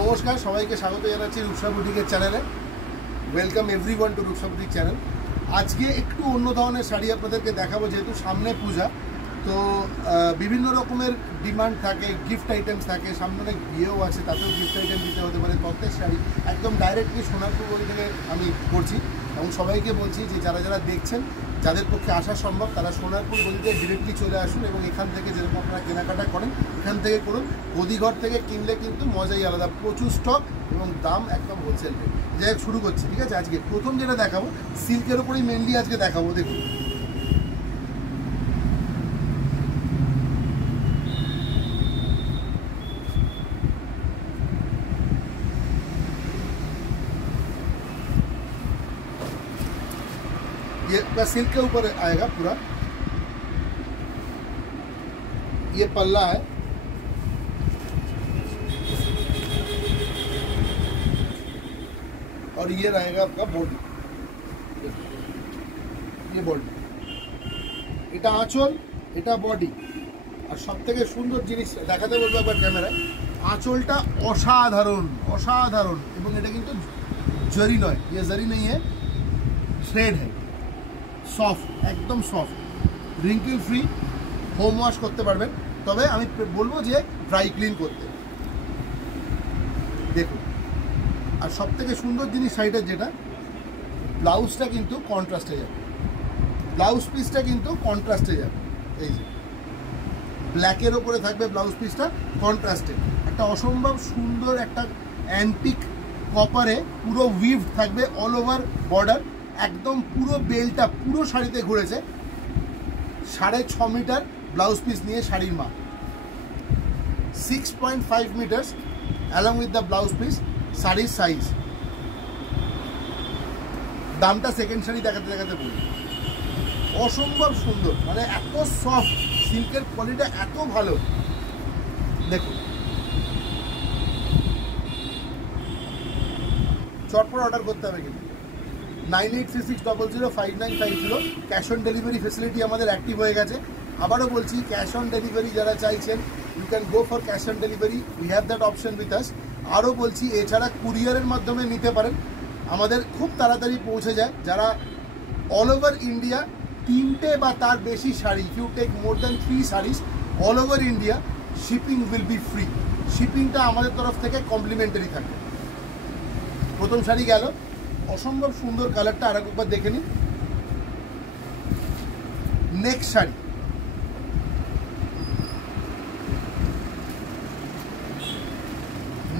নমস্কার সবাইকে স্বাগত জানাচ্ছি রূপসা বুটিকের চ্যানেলে। Welcome everyone to Rupsa boutique channel. আজকে একটু অন্য ধরনের শাড়ি আপনাদেরকে দেখাবো, যেহেতু সামনে পূজা, তো বিভিন্ন রকমের ডিমান্ড থাকে, গিফট আইটেমস থাকে, সামনে অনেক বিয়েও আছে, তাতেও গিফট আইটেম দিতে হতে পারে। তত্ত্বের শাড়ি একদম ডাইরেক্টলি সোনারপুর গলি থেকে আমি করছি এবং সবাইকে বলছি যে যারা যারা দেখছেন, যাদের পক্ষে আসা সম্ভব, তারা সোনারপুর গলিতে ডিরেক্টলি চলে আসুন এবং এখান থেকে যেরকম আপনারা কেনাকাটা করেন এখান থেকে করুন। গদিঘর থেকে কিনলে কিন্তু মজাই আলাদা, প্রচুর স্টক এবং দাম একদম হোলসেল রেট। যাই হোক, শুরু করছি, ঠিক আছে। আজকে প্রথম যেটা দেখাবো সিল্কের উপরেই মেনলি আজকে দেখাবো। দেখুন, ये सिल्क के ऊपर आएगा पूरा। ये पल्ला है, और ये रहेगा आपका बॉडी। ये बॉडी, এটা আঁচল, এটা বডি। আর সব থেকে সুন্দর জিনিস দেখাতে বলবো একবার ক্যামেরায়, আঁচলটা অসাধারণ অসাধারণ, এবং এটা কিন্তু জরি নয়, ये जरी नहीं है, थ्रेड है, সফট, একদম soft, wrinkle free, home wash করতে পারবেন। তবে আমি বলবো যে ড্রাই ক্লিন করতে। দেখুন, আর সব থেকে সুন্দর জিনিস শাড়িটার যেটা, ব্লাউজটা কিন্তু কন্ট্রাস্টে যাবে, ব্লাউজ পিসটা কিন্তু কন্ট্রাস্টে যাবে। এই যে ব্ল্যাকের ওপরে থাকবে ব্লাউজ পিসটা কন্ট্রাস্টে, একটা অসম্ভব সুন্দর একটা অ্যান্টিক কপারে পুরো উইভ থাকবে অল ওভার বর্ডার, একদম পুরো বেলটা পুরো শাড়িতে ঘুরেছে। 6.5 মিটার ব্লাউজ পিস নিয়ে শাড়ির মাপ, 6.5 metres along with the blouse piece, শাড়ির সাইজ। দামটা সেকেন্ড শাড়ি দেখাতে দেখাতে বলি। অসম্ভব সুন্দর, মানে এত সফট, সিল্কের কোয়ালিটি এত ভালো। দেখুন, চটপট অর্ডার করতে হবে কিন্তু। 9836005950 ক্যাশ অন ডেলিভারি ফেসিলিটি আমাদের অ্যাক্টিভ হয়ে গেছে। আবারও বলছি, ক্যাশ অন ডেলিভারি যারা চাইছেন, you can go for cash on delivery, we have that option with us. আরও বলছি, এছাড়া কুরিয়ারের মাধ্যমে নিতে পারেন, আমাদের খুব তাড়াতাড়ি পৌঁছে যায়। যারা অল ওভার ইন্ডিয়া 3টে বা তার বেশি sari, you take more than 3 saris all over India, shipping will be free. শিপিংটা আমাদের তরফ থেকে কমপ্লিমেন্টারি থাকবে। প্রথম শাড়ি গেল, অসম্ভব সুন্দর কালারটা, আর একবার দেখে নিন। নেক্সট শাড়ি,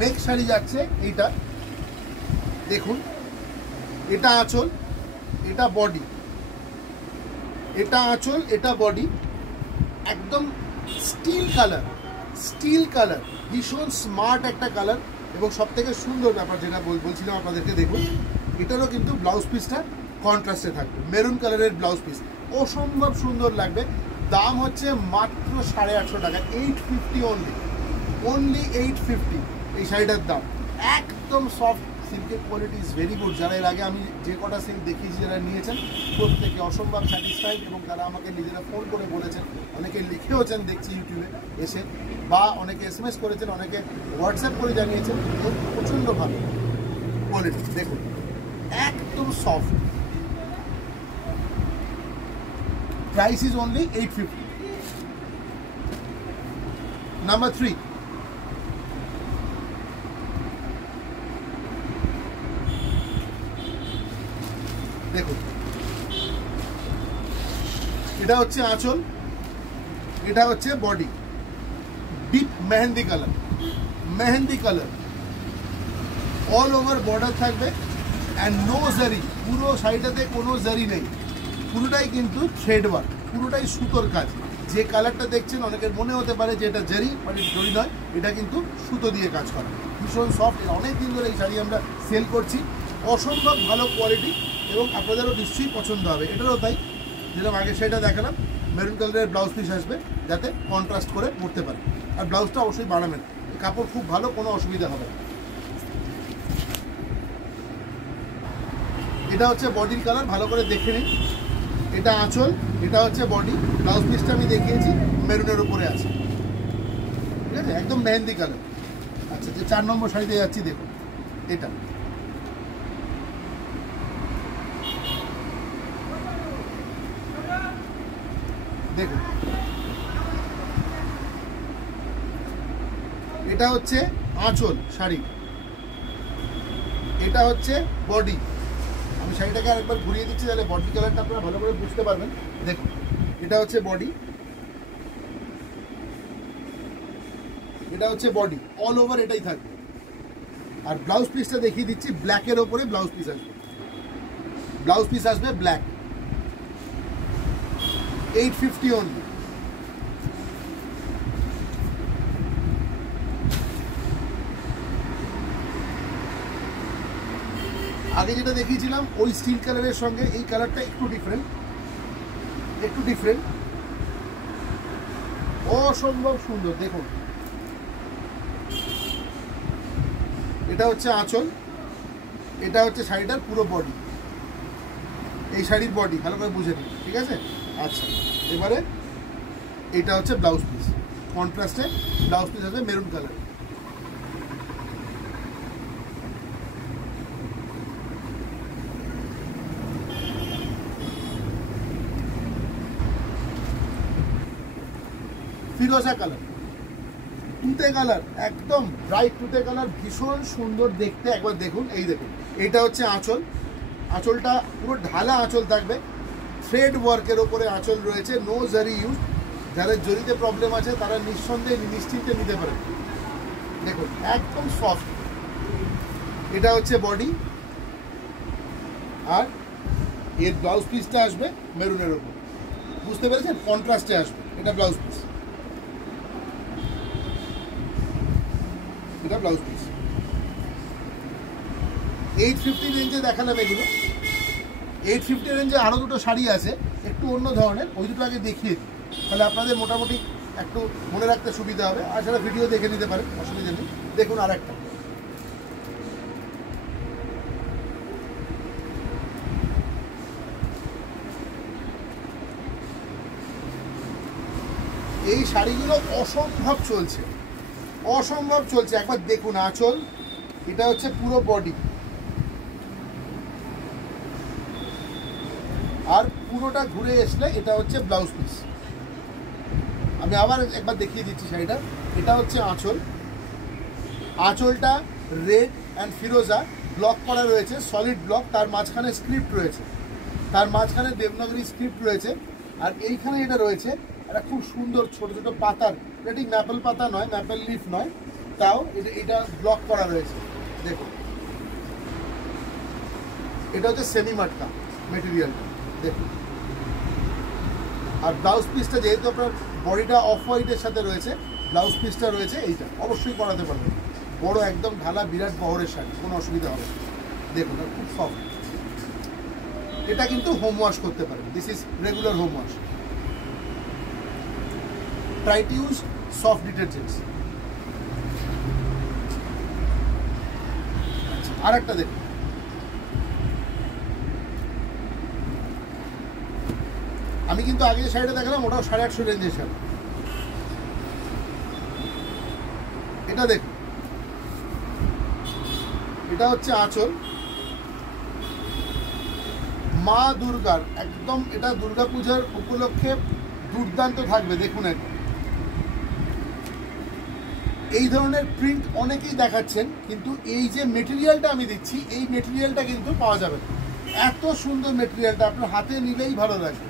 নেক্সট শাড়ি যাচ্ছে এইটা। দেখুন, এটা আঁচল, এটা বডি, এটা আঁচল, এটা বডি, একদম স্টিল কালার, স্টিল কালার, ভীষণ স্মার্ট একটা কালার। এবং সব থেকে সুন্দর ব্যাপার যেটা বলছিলাম আপনাদেরকে, দেখুন এটারও কিন্তু ব্লাউজ পিসটা কন্ট্রাস্টে থাকবে, মেরুন কালারের ব্লাউজ পিস, অসম্ভব সুন্দর লাগবে। দাম হচ্ছে মাত্র 850 টাকা, 850 অনলি 850 এই শাড়িটার দাম। একদম সফট, সিল্কের কোয়ালিটি ইজ ভেরি গুড। যারা এর আগে আমি যে কটা সিল্ক দেখিয়েছি, যারা নিয়েছেন, প্রত্যেকে অসম্ভব স্যাটিসফাইড, এবং তারা আমাকে নিজেরা ফোন করে বলেছেন, অনেকে লিখেওছেন দেখছি ইউটিউবে এসে, বা অনেকে SMS করেছেন, অনেকে হোয়াটসঅ্যাপ করে জানিয়েছেন, প্রচণ্ড ভালো কোয়ালিটি। দেখুন, একদম soft, price is only 850। Number 3, দেখুন, এটা হচ্ছে আঁচল, এটা হচ্ছে body, deep mehendi colour, mehendi colour, all over border থাকবে, অ্যান্ড নো জারি। পুরো শাড়িটাতে কোনো জারি নেই, পুরোটাই কিন্তু থ্রেড ওয়ার্ক, পুরোটাই সুতোর কাজ। যে কালারটা দেখছেন অনেকের মনে হতে পারে যে এটা জারি, মানে জরি নয়, এটা কিন্তু সুতো দিয়ে কাজ করা, ভীষণ সফট। অনেক দিন ধরে এই শাড়ি আমরা সেল করছি, অসম্ভব ভালো কোয়ালিটি, এবং আপনাদেরও নিশ্চয়ই পছন্দ হবে। এটারও তাই, যেরকম আগে সেটা দেখালাম, মেরুন কালারের ব্লাউজ পিস আসবে, যাতে কন্ট্রাস্ট করে পরতে পারে। আর ব্লাউজটা অবশ্যই বানাবেন, কাপড় খুব ভালো, কোনো অসুবিধা হবে না। এটা হচ্ছে বডির কালার, ভালো করে দেখে নিন। এটা আঁচল, এটা হচ্ছে বডি, ব্লাউজ পিসটা আমি দেখিয়েছি মেরুনের উপরে আছে, ঠিক আছে, একদম মেহেন্দি কালার। আচ্ছা, যে 4 নম্বর শাড়িতে যাচ্ছি, দেখুন এটা দেখুন, এটা হচ্ছে আঁচল শাড়ি, এটা হচ্ছে বডি। আমি শাড়িটাকে আরেকবার ঘুরিয়ে দিচ্ছি, তাহলে বডি কালারটা আপনারা ভালো করে বুঝতে পারবেন। দেখুন, এটা হচ্ছে বডি, এটা হচ্ছে বডি, অল ওভার এটাই থাকবে। আর ব্লাউজ পিসটা দেখিয়ে দিচ্ছি, ব্ল্যাকের ওপরে ব্লাউজ পিস আসবে, ব্লাউজ পিস আসবে ব্ল্যাক, 850 অনলি। আগে যেটা দেখিয়েছিলাম ওই স্টিল কালারের সঙ্গে এই কালারটা একটু ডিফারেন্ট, অসম্ভব সুন্দর। দেখুন, এটা হচ্ছে আঁচল, এটা হচ্ছে শাড়িটার পুরো বডি, এই শাড়ির বডি ভালো করে বুঝে নিন, ঠিক আছে? আচ্ছা, এবারে এটা হচ্ছে ব্লাউজ পিস, কন্ট্রাস্টে ব্লাউজ পিস আছে মেরুন কালার। ফিরোজা কালার, তুতে কালার, একদম ব্রাইট তুতে কালার, ভীষণ সুন্দর দেখতে। একবার দেখুন, এই দেখুন, এইটা হচ্ছে আঁচল, আঁচলটা পুরো ঢালা আঁচল থাকবে, থ্রেড ওয়ার্কের ওপরে আঁচল রয়েছে, নো জারি ইউজ। যাদের জরিতে প্রবলেম আছে তারা নিঃসন্দেহে নিশ্চিন্তে নিতে পারেন। দেখুন, একদম সফট। এটা হচ্ছে বডি, আর এর ব্লাউজ পিসটা আসবে মেরুনের ওপর, বুঝতে পেরেছেন? কন্ট্রাস্টে আসবে, এটা ব্লাউজ পিস, এটা ব্লাউজ পিস। 850 রেঞ্জে দেখালাম এগুলো। 850 রেঞ্জে আরও দুটো শাড়ি আছে একটু অন্য ধরনের, ওই দুটো আগে দেখিয়ে দিই, তাহলে আপনাদের মোটামুটি একটু মনে রাখতে সুবিধা হবে। আর সেটা ভিডিও দেখে নিতে পারেন, অসুবিধা নেই। দেখুন আর একটা, এই শাড়িগুলো অসম্ভব চলছে, অসম্ভব চলছে। একবার দেখুন আঁচল, এটা হচ্ছে পুরো বডি, আর পুরোটা ঘুরে আসলে এটা হচ্ছে ব্লাউজ পিস। আমি আবার একবার দেখিয়ে দিচ্ছি শাড়িটা। এটা হচ্ছে আঁচল, আঁচলটা রেড অ্যান্ড ফিরোজা ব্লক করা রয়েছে, সলিড ব্লক, তার মাঝখানে স্ক্রিপ্ট রয়েছে, তার মাঝখানে দেবনাগরী স্ক্রিপ্ট রয়েছে। আর এইখানে এটা রয়েছে একটা খুব সুন্দর ছোট ছোট পাতার, এটা ঠিক ম্যাপেল পাতা নয়, ম্যাপেল লিফ নয়, তাও এটা ব্লক করা রয়েছে। দেখুন, এটা হচ্ছে সেমি মাটকা মেটেরিয়ালটা, দেখুন। আর ব্লাউজ পিসটা যেহেতু আপনার বডিটা অফ হোয়াইটের সাথে রয়েছে, ব্লাউজ পিসটা রয়েছে এইটা, অবশ্যই করাতে পারবেন। বড় একদম ঢালা বিরাট বহরের শাড়ি, কোনো অসুবিধা হবে না। দেখুন, খুব সফট। এটা কিন্তু হোম ওয়াশ করতে পারেন, this is regular home wash. Try to use soft detergents. আর একটা দেখুন, আমি কিন্তু আগে যে শাড়িটা দেখালাম ওটাও 850 রেঞ্জের শাড়ি। এটা দেখুন, এটা হচ্ছে আঁচল, মা দুর্গার একদম, এটা দুর্গাপূজার উপলক্ষে দুর্দান্ত থাকবে। দেখুন একদম এই ধরনের প্রিন্ট অনেকেই দেখাচ্ছেন, কিন্তু এই যে মেটেরিয়ালটা আমি দিচ্ছি, এই মেটেরিয়ালটা কিন্তু পাওয়া যাবে না। এত সুন্দর মেটেরিয়ালটা, আপনার হাতে নিলেই ভালো লাগবে,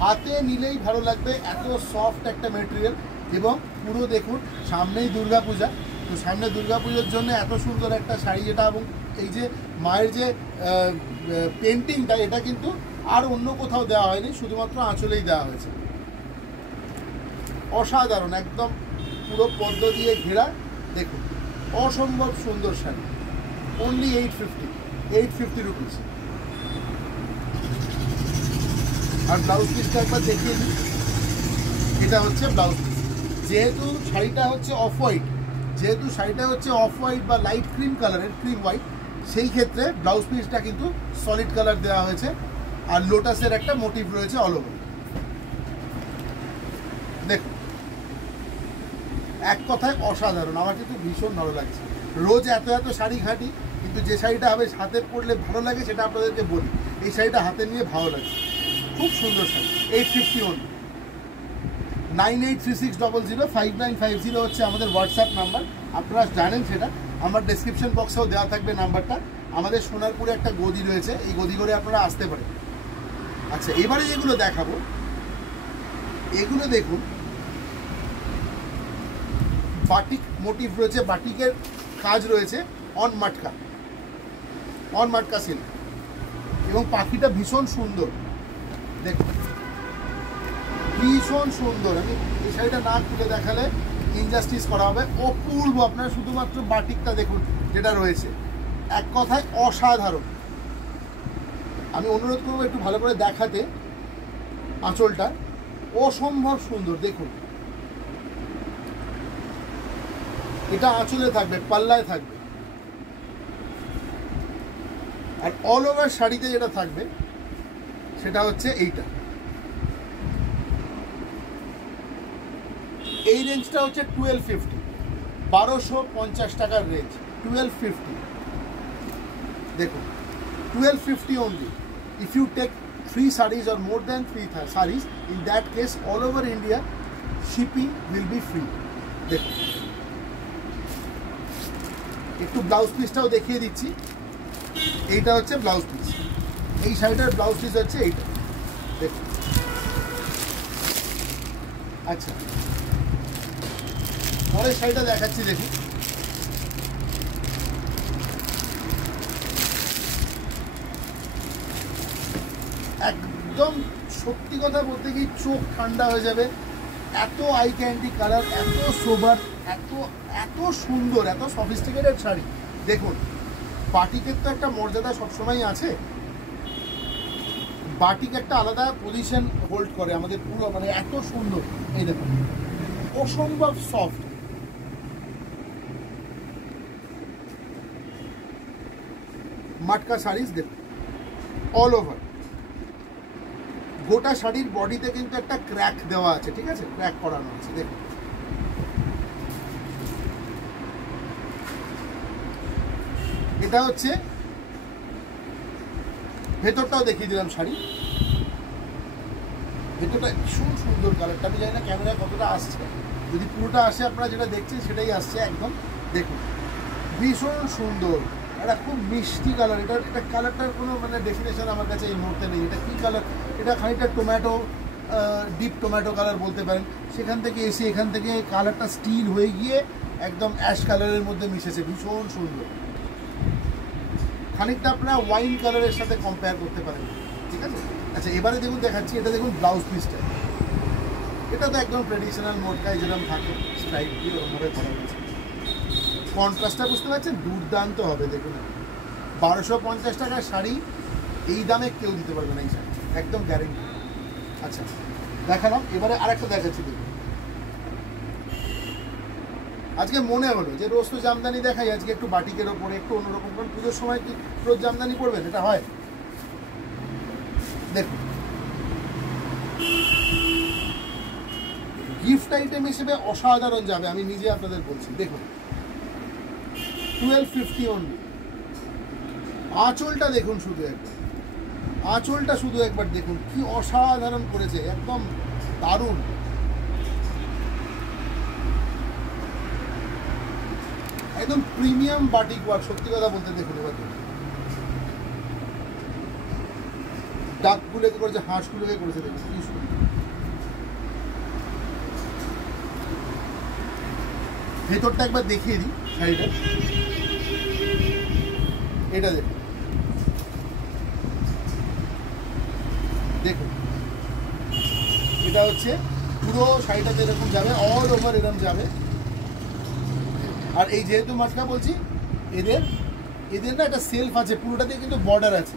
হাতে নিলেই ভালো লাগবে, এত সফট একটা মেটেরিয়াল। এবং পুরো দেখুন, সামনেই দুর্গাপূজা, তো সামনে দুর্গাপূজার জন্য এত সুন্দর একটা শাড়ি, এটা এবং এই যে মায়ের যে পেন্টিংটা, এটা কিন্তু আর অন্য কোথাও দেওয়া হয়নি, শুধুমাত্র আঁচলেই দেওয়া হয়েছে। অসাধারণ, একদম পুরো পদ্ম দিয়ে ঘেরা। দেখুন, অসম্ভব সুন্দর শাড়ি, অনলি 850 রুপিস। আর ব্লাউজ পিসটা একবার দেখিয়ে দিই, এটা হচ্ছে ব্লাউজ পিস। যেহেতু শাড়িটা হচ্ছে অফ হোয়াইট, বা লাইট ক্রিম কালারের, ক্রিম হোয়াইট, সেই ক্ষেত্রে ব্লাউজ পিসটা কিন্তু সলিড কালার দেওয়া হয়েছে, আর লোটাসের একটা মোটিভ রয়েছে অল ওভার। দেখুন, এক কথায় অসাধারণ, আমার কিন্তু ভীষণ ভালো লাগছে। রোজ এত এত শাড়ি ঘাটি, কিন্তু যে শাড়িটা হবে হাতে পরলে ভালো লাগে সেটা আপনাদেরকে বলি। এই শাড়িটা হাতে নিয়ে ভালো লাগে, খুব সুন্দর শাড়ি। 850 ওনলি। 9836005950 হচ্ছে আমাদের হোয়াটসঅ্যাপ নাম্বার, আপনারা জানেন সেটা। আমার ডেসক্রিপশন বক্সেও দেওয়া থাকবে নাম্বারটা। আমাদের সোনারপুরে একটা গদি রয়েছে, এই গদি করে আপনারা আসতে পারেন। আচ্ছা, এবারে যেগুলো দেখাবো এগুলো দেখুন, বাটিক মোটিভ রয়েছে, বাটিকের কাজ রয়েছে, অন মাটকা সিল্ক, এবং পাখিটা ভীষণ সুন্দর, দেখুন ভীষণ সুন্দর। আমি এই শাড়িটা না খুলে দেখালে ইনজাস্টিস করা হবে, অপূর্ব। আপনারা শুধুমাত্র বাটিকটা দেখুন যেটা রয়েছে, এক কথায় অসাধারণ। আমি অনুরোধ করবো একটু ভালো করে দেখাতে। আঁচলটা অসম্ভব সুন্দর, দেখুন এটা আঁচলে থাকবে, পাল্লায় থাকবে, আর অল ওভার শাড়িতে যেটা থাকবে সেটা হচ্ছে এইটা। এই রেঞ্জটা হচ্ছে 1250, 1250 টাকার রেঞ্জ, 1250। দেখুন 1250 only. If you take 3 sarees or more than 3 sarees, in that case all over India shipping will be free. দেখুন একটু ব্লাউজ পিসটাও দেখিয়ে দিচ্ছি। এইটা হচ্ছে ব্লাউজ পিস, এই শাড়িটার ব্লাউজ পিস হচ্ছে এইটা, দেখুন। আচ্ছা, পরের শাড়িটা দেখাচ্ছি, দেখুন একদম সত্যি কথা বলতে কি চোখ ঠান্ডা হয়ে যাবে, এত আই ক্যান্ডি কালার, এত সোবার, এত এত সুন্দর, এত সফিস্টিকেটেড শাড়ি। দেখুন বাটিকের তো একটা মর্যাদা সবসময় আছে, বাটিক একটা আলাদা পজিশন হোল্ড করে আমাদের পুরো, মানে এত সুন্দর। এই দেখুন অসম্ভব সফট, মাটকা শাড়িজ, দেখুন অল ওভার। গোটা শাড়ির বডিতে কিন্তু একটা ক্র্যাক দেওয়া আছে, ঠিক আছে, ক্র্যাক করানো আছে, দেখুন। এটা হচ্ছে ভেতরটাও দেখিয়ে দিলাম শাড়ি, ভেতরটা ভীষণ সুন্দর কালারটা। আমি জানি না ক্যামেরায় কতটা আসছে, যদি পুরোটা আসে আপনারা যেটা দেখছেন সেটাই আসছে একদম, দেখুন ভীষণ সুন্দর, এটা খুব মিষ্টি কালার। এটা কালারটার কোনো মানে ডেফিনেশন আমার কাছে এই মুহূর্তে নেই। এটা কী কালার? এটা খানিকটা টমেটো, ডিপ টমেটো কালার বলতে পারেন। সেখান থেকে এসে এখান থেকে কালারটা স্টিল হয়ে গিয়ে একদম অ্যাশ কালারের মধ্যে মিশেছে, ভীষণ সুন্দর। খানিকটা আপনারা ওয়াইন কালারের সাথে কম্পেয়ার করতে পারেন, ঠিক আছে। আচ্ছা, এবারে দেখুন দেখাচ্ছি, এটা দেখুন ব্লাউজ পিসটা। এটা তো একদম ট্রেডিশনাল মোটকায় যেরকম থাকে স্ট্রাইপ দিয়ে ওরকমভাবে করা হয়েছে। কন্ট্রাস্টটা বুঝতে পারছেন, দুর্দান্ত হবে। দেখুন 1250 টাকার শাড়ি এই দামে কেউ দিতে পারবে না, এই শাড়ি একদম গ্যারেন্টি। আচ্ছা দেখালাম, এবারে আরেকটা দেখাচ্ছি। দেখুন আজকে মনে হলো যে রোজ তো জামদানি দেখাই, আজকে একটু বাটিকের ওপরে একটু অন্যরকম, কারণ পুজোর সময় কি রোজ জামদানি পড়বেন? এটা হয়। দেখুন গিফট আইটেম হিসেবে অসাধারণ যাবে, আমি নিজে আপনাদের বলছি। দেখুন 1250 অনলি। আঁচলটা দেখুন শুধু একবার, আঁচলটা শুধু একবার দেখুন, কি অসাধারণ করেছে, একদম দারুণ। একদম প্রিমিয়াম বাটিক ওয়ার্ক, সত্যি কথা বলতে। দেখুন এবার ডাকগুলোকে করেছে, হাঁসগুলোকে করেছে, দেখুন কি সুন্দর। ভেতরটা একবার দেখিয়ে দিই শাড়িটা, এটা দেখুন, দেখুন এটা হচ্ছে পুরো শাড়িটাতে এরকম যাবে, অল ওভার এরকম যাবে। আর এই যেহেতু মাটকা বলছি, এদের না একটা সেলফ আছে, পুরোটাতে কিন্তু বর্ডার আছে,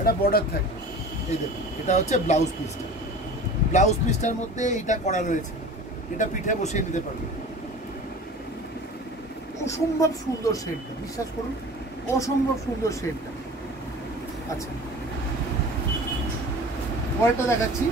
একটা বর্ডার থাকে। এই দেখুন এটা হচ্ছে ব্লাউজ পিসটা, ব্লাউজ পিসটার মধ্যে এইটা করা রয়েছে, এটা পিঠে বসিয়ে নিতে পারবে। অসম্ভব সুন্দর শেডটা, বিশ্বাস করুন অসম্ভব সুন্দর শেডটা। আচ্ছা পরেরটা দেখাচ্ছি।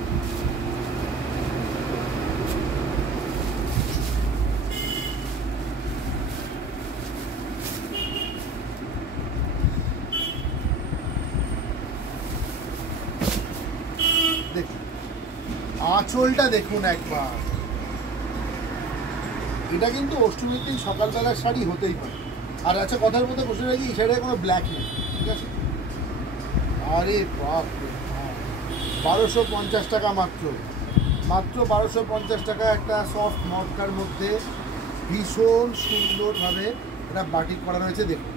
আঁচলটা দেখুন একবার, এটা কিন্তু অষ্টমীর দিন সকালবেলার শাড়ি হতেই পারে। আর আচ্ছা, কথার মধ্যে বসে রাখি, এই শাড়িটা কোনো ব্ল্যাক নেই, ঠিক আছে? আরে বাপ, 1250 টাকা মাত্র, মাত্র 1250 টাকা একটা সফট মটকার মধ্যে ভীষণ সুন্দরভাবে এটা বাটিক করা রয়েছে। দেখুন,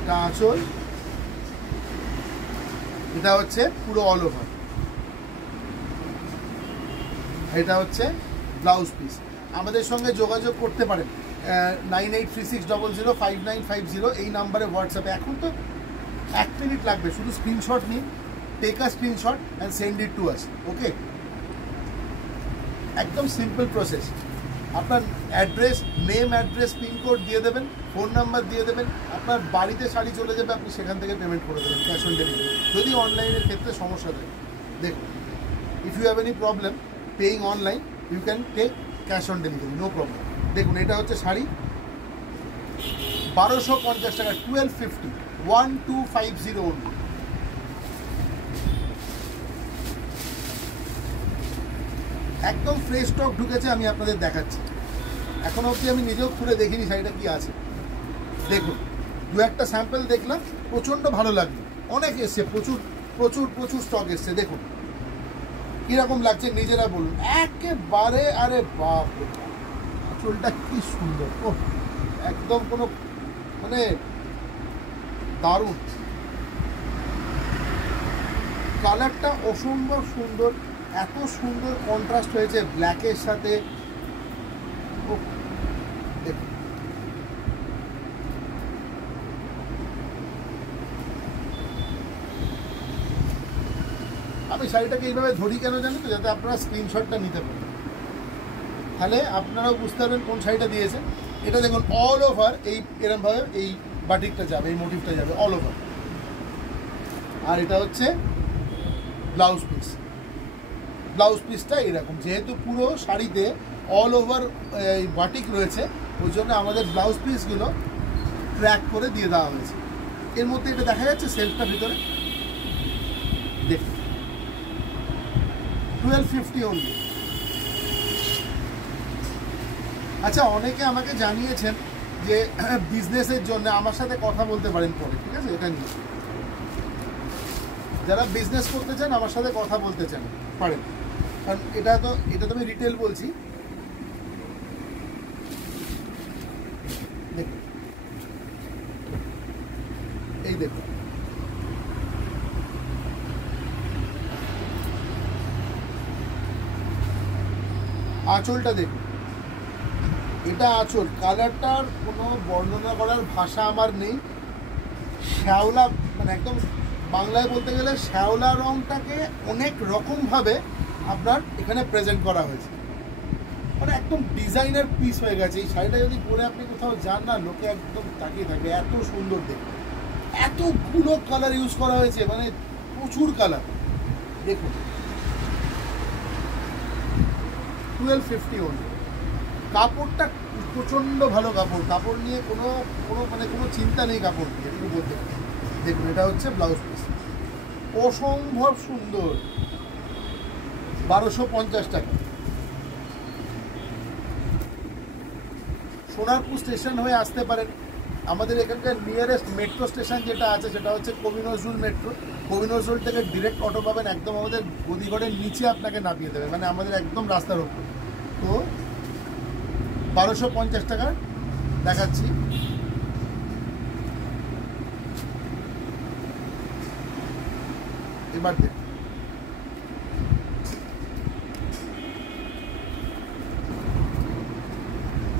এটা আঁচল, এটা হচ্ছে পুরো অল ওভার, এটা হচ্ছে ব্লাউজ পিস। আমাদের সঙ্গে যোগাযোগ করতে পারেন 9836005950 এই নাম্বারে হোয়াটসঅ্যাপে। এখন তো 1 মিনিট লাগবে, শুধু স্ক্রিনশট নিন, take a screenshot and send it to us. Okay, একদম সিম্পল প্রসেস। আপনার অ্যাড্রেস, নেম, অ্যাড্রেস, পিনকোড দিয়ে দেবেন, ফোন নাম্বার দিয়ে দেবেন, আপনার বাড়িতে শাড়ি চলে যাবে, আপনি সেখান থেকে পেমেন্ট করে দেবেন ক্যাশ অন ডেলিভারি। যদি অনলাইনের ক্ষেত্রে সমস্যা থাকে, দেখুন, if you have any problem paying online, you can take cash on delivery, no problem. দেখুন, এটা হচ্ছে শাড়ি, 1250 টাকা, 1250, 1250 অনলি। একদম ফ্রেশ স্টক ঢুকেছে, আমি আপনাদের দেখাচ্ছি। এখন অবধি আমি নিজেও খুলে দেখিনি শাড়িটা কি আছে। দেখুন, দু একটা স্যাম্পল দেখলাম, প্রচণ্ড ভালো লাগলো, অনেক এসছে, প্রচুর প্রচুর প্রচুর স্টক এসছে। দেখুন কীরকম লাগছে নিজেরা বলুন একেবারে। আরে বাপ, আঁচলটা কি সুন্দর, ও একদম কোনো মানে দারুণ, কালারটা অসম্ভব সুন্দর, এত সুন্দর কন্ট্রাস্ট হয়েছে ব্ল্যাকের সাথে। দেখুন, আমি শাড়িটাকে এইভাবে ধরি কেন জানেন তো, যাতে আপনারা স্ক্রিনশটটা নিতে পারেন, তাহলে আপনারাও বুঝতে পারবেন কোন শাড়িটা দিয়েছে। এটা দেখুন, অল ওভার এই এরকমভাবে এই বাটিকটা যাবে, এই মোটিভটা যাবে অল ওভার। আর এটা হচ্ছে ব্লাউজ পিস, ব্লাউজ পিসটা এরকম, যেহেতু পুরো শাড়িতে অল ওভার এই বাটিক রয়েছে, ওই জন্য আমাদের ব্লাউজ পিসগুলো ট্র্যাক করে দিয়ে দেওয়া হয়েছে। এর মধ্যে এটা দেখা যাচ্ছে সেলফটার ভিতরে, দেখুন 1250 অনলি। আচ্ছা, অনেকে আমাকে জানিয়েছেন যে বিজনেসের জন্য আমার সাথে কথা বলতে পারেন পরে, ঠিক আছে? এটা নিয়ে যারা বিজনেস করতে চান আমার সাথে কথা বলতে চান পারেন, কারণ এটা তো আমি রিটেল বলছি। দেখুন, এই দেখুন, আঁচলটা দেখুন, এটা আঁচল, কালারটার কোনো বর্ণনা করার ভাষা আমার নেই। শ্যাওলা, মানে একদম বাংলায় বলতে গেলে শ্যাওলা রঙটাকে অনেক রকমভাবে আপনার এখানে প্রেজেন্ট করা হয়েছে, মানে একদম ডিজাইনার পিস হয়ে গেছে। এই শাড়িটা যদি পরে আপনি কোথাও যান না, লোকে একদম তাকিয়ে থাকবে, এত সুন্দর দেখতে। এতগুলো কালার ইউজ করা হয়েছে, মানে প্রচুর কালার। দেখুন 1250 অনলি। কাপড়টা প্রচণ্ড ভালো কাপড়, কাপড় নিয়ে কোনো চিন্তা নেই কাপড় নিয়ে, একটু বলতে। দেখুন, এটা হচ্ছে ব্লাউজ পিস, অসম্ভব সুন্দর, 1250 টাকা। সোনারপুর স্টেশন হয়ে আসতে পারেন। আমাদের এখানকার নিয়ারেস্ট মেট্রো স্টেশন যেটা আছে সেটা হচ্ছে কবি নজরুল মেট্রো। কবি নজরুল থেকে ডিরেক্ট অটো পাবেন, একদম আমাদের গদিঘরের নিচে আপনাকে নামিয়ে দেবে, মানে আমাদের একদম রাস্তার ওপর। তো 1250 টাকা দেখাচ্ছি। এবার দেখ,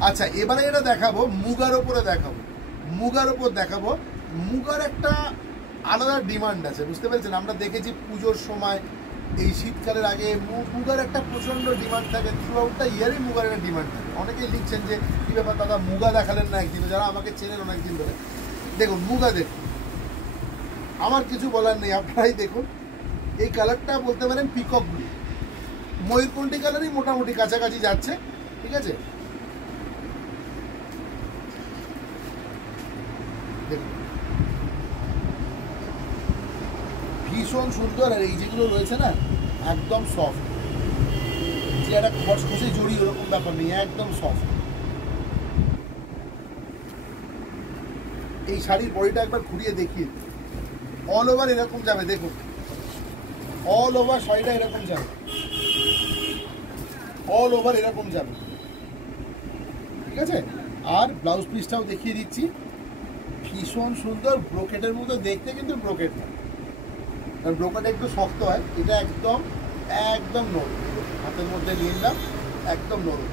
আচ্ছা এবারে এটা দেখাবো মুগার ওপরে দেখাবো, মুগার ওপর দেখাবো। মুগার একটা আলাদা ডিমান্ড আছে, বুঝতে পেরেছেন? আমরা দেখেছি পুজোর সময়, এই শীতকালের আগে মুগার একটা প্রচণ্ড ডিমান্ড থাকে, থ্রু আউটটা ইয়ারই মুগার একটা ডিমান্ড থাকে। অনেকেই লিখছেন যে কী ব্যাপার দাদা, মুগা দেখালেন না একদিন, যারা আমাকে চেনেন অনেকদিন ধরে। দেখুন মুগা, দেখুন, আমার কিছু বলার নেই, আপনারাই দেখুন। এই কালারটা বলতে পারেন পিকক ব্লু, ময়ূরকণ্ঠী কালারই মোটামুটি কাছাকাছি যাচ্ছে, ঠিক আছে? দেখুন ভীষণ সুন্দর। আর এই যেগুলো রয়েছে না একদম সফট, যে একটা খসখসে জড়ি ওরকম ব্যাপার নেই, একদম সফট। এই শাড়ির বডিটা একবার ঘুরিয়ে দেখিয়ে, অল ওভার এরকম যাবে, দেখুন অল ওভার শাড়িটা এরকম যাবে, অল ওভার এরকম যাবে, ঠিক আছে। আর ব্লাউজ পিসটাও দেখিয়ে দিচ্ছি, ভীষণ সুন্দর, ব্রোকেটের মতো দেখতে, কিন্তু ব্রোকেট না, কারণ ব্রোকেট একটু শক্ত হয়, এটা একদম একদম নরম। হাতের মধ্যে নিয়ে নিলাম, একদম নরম।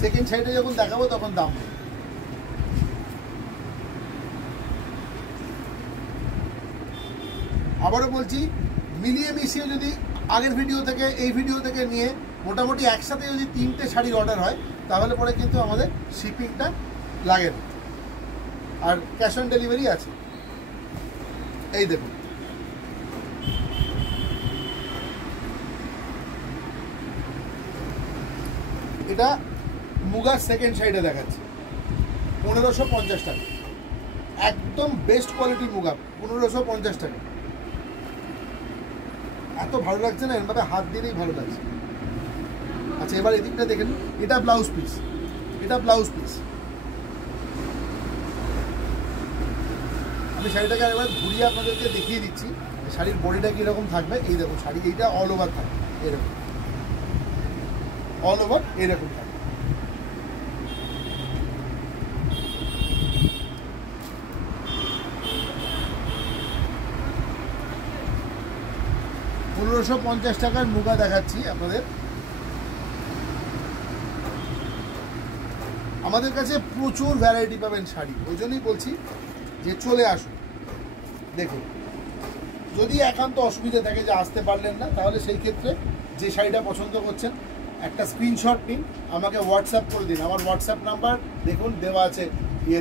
সেকেন্ড সাইডে যখন দেখাবো তখন দাম। আবারও বলছি, মিলিয়ে মিশিয়ে যদি আগের ভিডিও থেকে এই ভিডিও থেকে নিয়ে মোটামুটি একসাথে যদি 3টে শাড়ির অর্ডার হয়, তাহলে পরে কিন্তু আমাদের শিপিংটা লাগে না, আর ক্যাশ অন ডেলিভারি আছে। এই দেখুন, এটা মুগার সেকেন্ড সাইডে দেখাচ্ছে 1550 টাকা, একদম বেস্ট কোয়ালিটির মুগা, 1550 টাকা। এত ভালো লাগছে না, এরভাবে হাত দিলেই ভালো লাগছে। আচ্ছা, এবার এদিকটা দেখেন, এটা ব্লাউজ পিস, এটা ব্লাউজ পিস। আমি শাড়িটাকে একবার ঘুরিয়ে আপনাদেরকে দেখিয়ে দিচ্ছি শাড়ির বডিটা কীরকম থাকবে। এই দেখুন শাড়ি, এইটা অল ওভার থাকবে এরকম, অল ওভার এরকম থাকবে। $1550 টাকার মুগা দেখাচ্ছি আপনাদের। আমাদের কাছে প্রচুর ভ্যারাইটি পাবেন শাড়ি, ওই জন্যই বলছি যে চলে আসুন। দেখুন, যদি একান্ত অসুবিধা থাকে যে আসতে পারলেন না, তাহলে সেই ক্ষেত্রে যে শাড়িটা পছন্দ করছেন একটা স্ক্রিনশট নিন, আমাকে হোয়াটসঅ্যাপ করে দিন। আমার হোয়াটসঅ্যাপ নাম্বার দেখুন দেওয়া আছে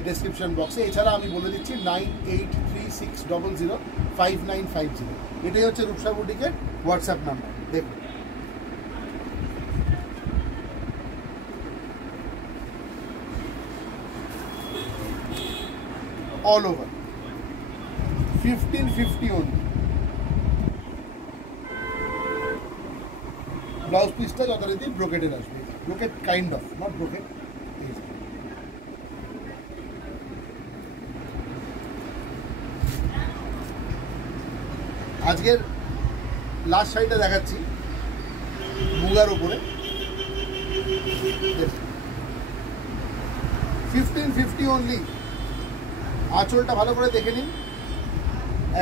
ডেসক্রিপশন বক্সে। এছাড়া আমি বলে দিচ্ছি 9836005950, এটাই হচ্ছে রূপসা বুটিকের হোয়াটসঅ্যাপ নাম্বার। দেখুন, অল ওভার 1550 only। ব্লাউজ পিসটা যথারীতি ব্রোকেটের আসবে, brocade kind of, not brocade. আজকের লাস্ট শাড়িটা দেখাচ্ছি মুগার উপরে, 1550 অনলি। আঁচলটা ভালো করে দেখে নিন,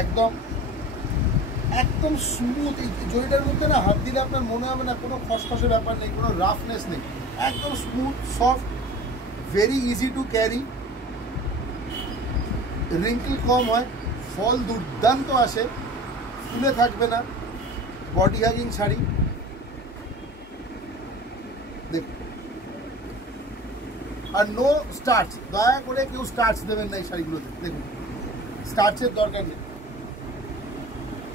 একদম একদম স্মুথ। এই জড়িটার মধ্যে না হাত দিলে আপনার মনে হবে না কোনো খসখসে ব্যাপার নেই, কোনো রাফনেস নেই, একদম smooth soft, very easy to carry, wrinkle কম হয়, ফল দুর্দান্ত আসে, ফুলে থাকবে না, বডি হাগিং শাড়ি। দেখুন, আর নো স্টার্চ, দয়া করে কেউ স্টার্চ দেবেন না এই শাড়িগুলোতে। দেখুন, স্টার্চের দরকার নেই।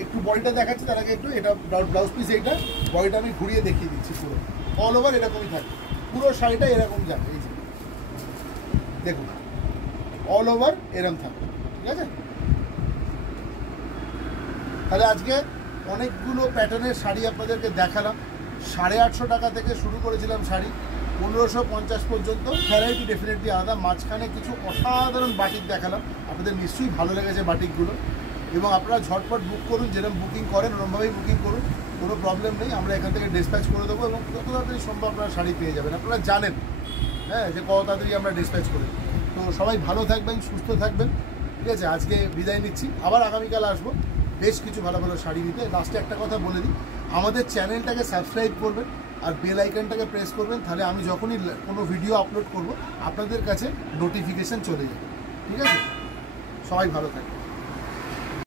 একটু বডিটা দেখাচ্ছি তার আগে একটু, এটা ব্লাউজ পিস, এইটা বডিটা আমি ঘুরিয়ে দেখিয়ে দিচ্ছি। পুরো অল ওভার এরকমই থাকে, পুরো শাড়িটা এরকম যাবে। এই যে দেখুন, অল ওভার এরকম থাকবে, ঠিক আছে। তাহলে আজকে অনেকগুলো প্যাটার্নের শাড়ি আপনাদেরকে দেখালাম। 850 টাকা থেকে শুরু করেছিলাম শাড়ি, 1550 পর্যন্ত। ভ্যারাইটি ডেফিনেটলি আলাদা। মাঝখানে কিছু অসাধারণ বাটিক দেখালাম, আপনাদের নিশ্চয়ই ভালো লেগেছে বাটিকগুলো। এবং আপনারা ঝটপট বুক করুন, যেরকম বুকিং করেন ওরকমভাবেই বুকিং করুন, কোনো প্রবলেম নেই। আমরা এখান থেকে ডিসপ্যাচ করে দেবো এবং যত তাড়াতাড়ি সম্ভব আপনারা শাড়ি পেয়ে যাবেন। আপনারা জানেন হ্যাঁ যে কত তাড়াতাড়ি আমরা ডিসপ্যাচ করি। তো সবাই ভালো থাকবেন, সুস্থ থাকবেন, ঠিক আছে। আজকে বিদায় নিচ্ছি, আবার আগামীকাল আসবো বেশ কিছু ভালো ভালো শাড়ি নিতে। লাস্টে একটা কথা বলে দিই, আমাদের চ্যানেলটাকে সাবস্ক্রাইব করবেন আর বেল আইকনটাকে প্রেস করবেন, তাহলে আমি যখনই কোনো ভিডিও আপলোড করব আপনাদের কাছে নোটিফিকেশান চলে যাবে, ঠিক আছে। সবাই ভালো থাকবেন।